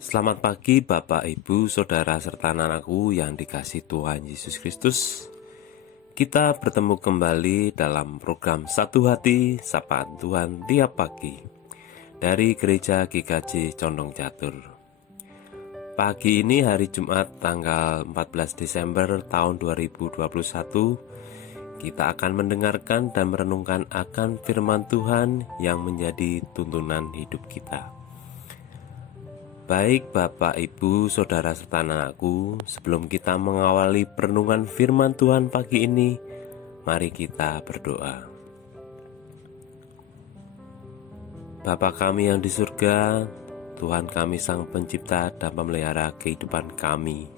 Selamat pagi Bapak, Ibu, Saudara, serta anakku yang dikasihi Tuhan Yesus Kristus. Kita bertemu kembali dalam program Satu Hati Sapaan Tuhan tiap pagi dari Gereja GKJ Condong Catur. Pagi ini hari Jumat tanggal 14 Desember tahun 2021, kita akan mendengarkan dan merenungkan akan firman Tuhan yang menjadi tuntunan hidup kita. Baik Bapak, Ibu, Saudara, serta anakku, sebelum kita mengawali perenungan firman Tuhan pagi ini, mari kita berdoa. Bapa kami yang di surga, Tuhan kami Sang Pencipta dan Pemelihara kehidupan kami.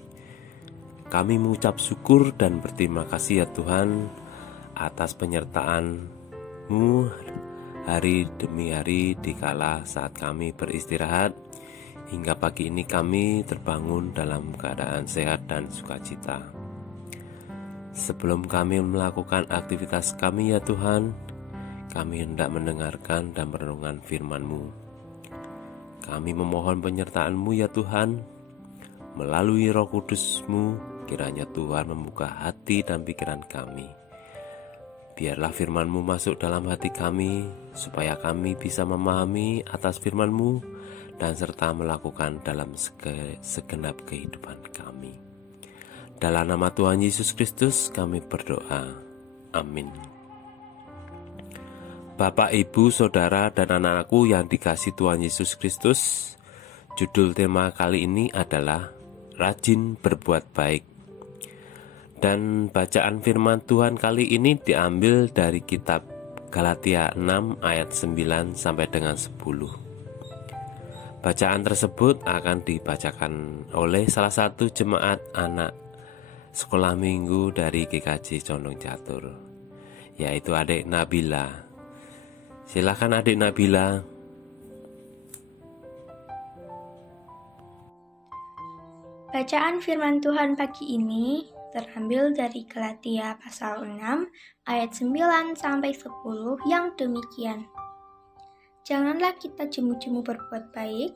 Kami mengucap syukur dan berterima kasih ya Tuhan atas penyertaan-Mu hari demi hari dikala saat kami beristirahat. Hingga pagi ini kami terbangun dalam keadaan sehat dan sukacita. Sebelum kami melakukan aktivitas kami ya Tuhan, kami hendak mendengarkan dan merenungkan firman-Mu. Kami memohon penyertaan-Mu ya Tuhan, melalui Roh Kudus-Mu, kiranya Tuhan membuka hati dan pikiran kami. Biarlah firman-Mu masuk dalam hati kami, supaya kami bisa memahami atas firman-Mu, dan serta melakukan dalam segenap kehidupan kami. Dalam nama Tuhan Yesus Kristus kami berdoa. Amin. Bapak, Ibu, Saudara, dan anak-anakku yang dikasihi Tuhan Yesus Kristus, judul tema kali ini adalah Rajin Berbuat Baik. Dan bacaan firman Tuhan kali ini diambil dari kitab Galatia 6 ayat 9 sampai dengan 10. Bacaan tersebut akan dibacakan oleh salah satu jemaat anak sekolah minggu dari GKJ Condong Catur, yaitu adik Nabila. Silakan adik Nabila. Bacaan firman Tuhan pagi ini terambil dari Galatia pasal 6 ayat 9 sampai 10 yang demikian. Janganlah kita jemu-jemu berbuat baik,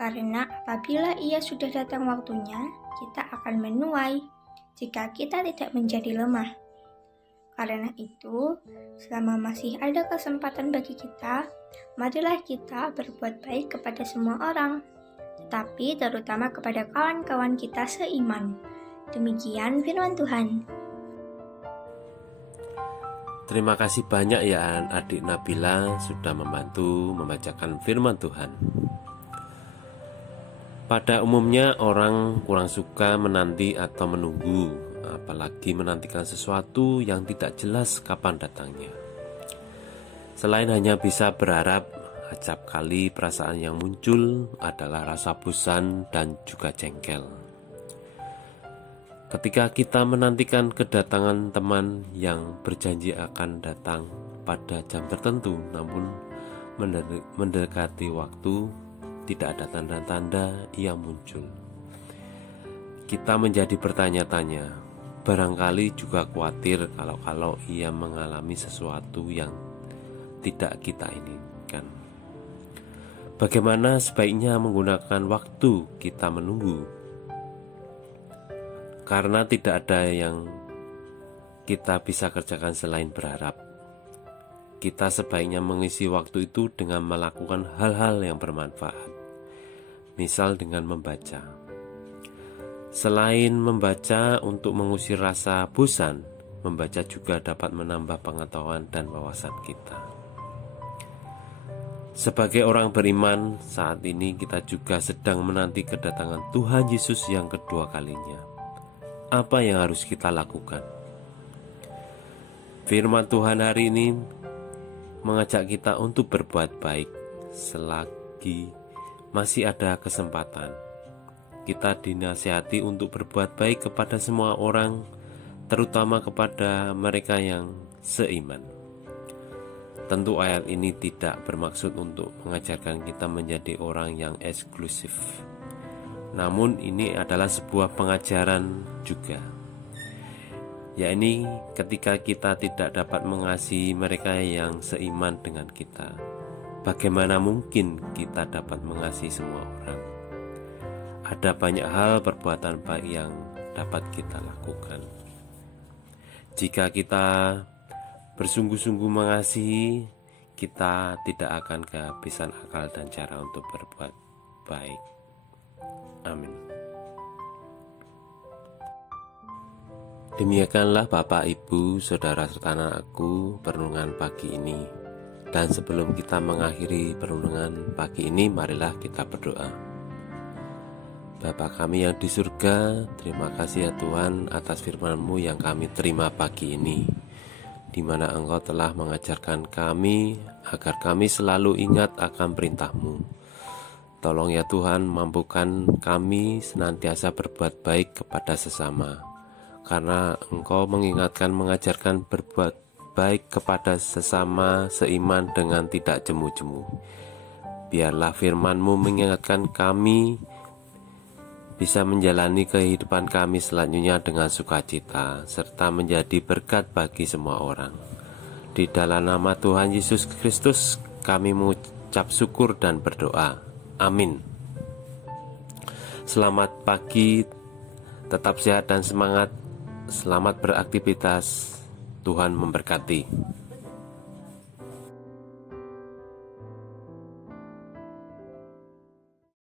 karena apabila ia sudah datang waktunya, kita akan menuai jika kita tidak menjadi lemah. Karena itu, selama masih ada kesempatan bagi kita, marilah kita berbuat baik kepada semua orang, tetapi terutama kepada kawan-kawan kita seiman. Demikian firman Tuhan. Terima kasih banyak ya adik Nabila sudah membantu membacakan firman Tuhan. Pada umumnya orang kurang suka menanti atau menunggu, apalagi menantikan sesuatu yang tidak jelas kapan datangnya. Selain hanya bisa berharap, acap kali perasaan yang muncul adalah rasa bosan dan juga jengkel. Ketika kita menantikan kedatangan teman yang berjanji akan datang pada jam tertentu, namun mendekati waktu tidak ada tanda-tanda ia muncul, kita menjadi bertanya-tanya, barangkali juga khawatir kalau ia mengalami sesuatu yang tidak kita inginkan. Bagaimana sebaiknya menggunakan waktu kita menunggu? Karena tidak ada yang kita bisa kerjakan selain berharap. Kita sebaiknya mengisi waktu itu dengan melakukan hal-hal yang bermanfaat. Misal dengan membaca. Selain membaca untuk mengusir rasa bosan, membaca juga dapat menambah pengetahuan dan wawasan kita. Sebagai orang beriman, saat ini kita juga sedang menanti kedatangan Tuhan Yesus yang kedua kalinya. Apa yang harus kita lakukan? Firman Tuhan hari ini mengajak kita untuk berbuat baik selagi masih ada kesempatan. Kita dinasihati untuk berbuat baik kepada semua orang, terutama kepada mereka yang seiman. Tentu ayat ini tidak bermaksud untuk mengajarkan kita menjadi orang yang eksklusif. Namun ini adalah sebuah pengajaran juga, yakni ketika kita tidak dapat mengasihi mereka yang seiman dengan kita, bagaimana mungkin kita dapat mengasihi semua orang? ada banyak hal perbuatan baik yang dapat kita lakukan. Jika kita bersungguh-sungguh mengasihi, kita tidak akan kehabisan akal dan cara untuk berbuat baik. Amin. Demikianlah Bapak, Ibu, Saudara serta anakku perenungan pagi ini. Dan sebelum kita mengakhiri perenungan pagi ini, marilah kita berdoa. Bapa kami yang di surga, terima kasih ya Tuhan atas firman-Mu yang kami terima pagi ini, di mana Engkau telah mengajarkan kami agar kami selalu ingat akan perintah-Mu. Tolong ya Tuhan, mampukan kami senantiasa berbuat baik kepada sesama, karena Engkau mengajarkan berbuat baik kepada sesama seiman dengan tidak jemu-jemu. Biarlah firman-Mu mengingatkan kami bisa menjalani kehidupan kami selanjutnya dengan sukacita, serta menjadi berkat bagi semua orang. Di dalam nama Tuhan Yesus Kristus kami mengucap syukur dan berdoa. Amin. Selamat pagi, tetap sehat dan semangat. Selamat beraktivitas. Tuhan memberkati.